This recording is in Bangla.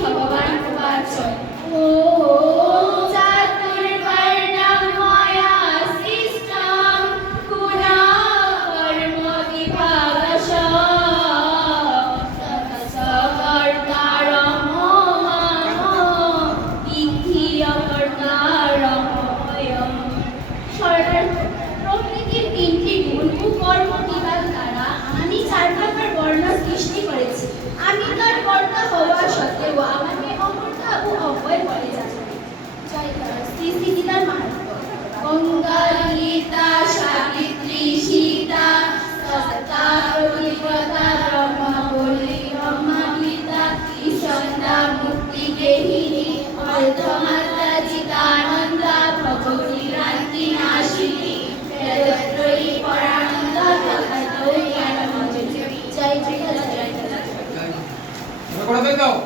ভগবান উপাচয় ও আমি তার কর্তা হওয়া সত্ত্বেও আমাকে অকর্তা ও অভয় বলে যাচ্ছে। জয় শ্রী শ্রী গীতার মাহাত্ম্য। গঙ্গা গীতা সাবিত্রী সীতা সত্তা প্রতিপদা ব্রহ্মা বলি ব্রহ্মা গীতা ঈশান্তা মুক্তি গেহিনী অর্ধমাতা চিতানন্দা ভগবতী ক্রান্তি নাশিনী বেদত্রয়ী পরানন্দা তথাতই জ্ঞানমঞ্জরি। জয় জয় জয় জয়। করে দাও।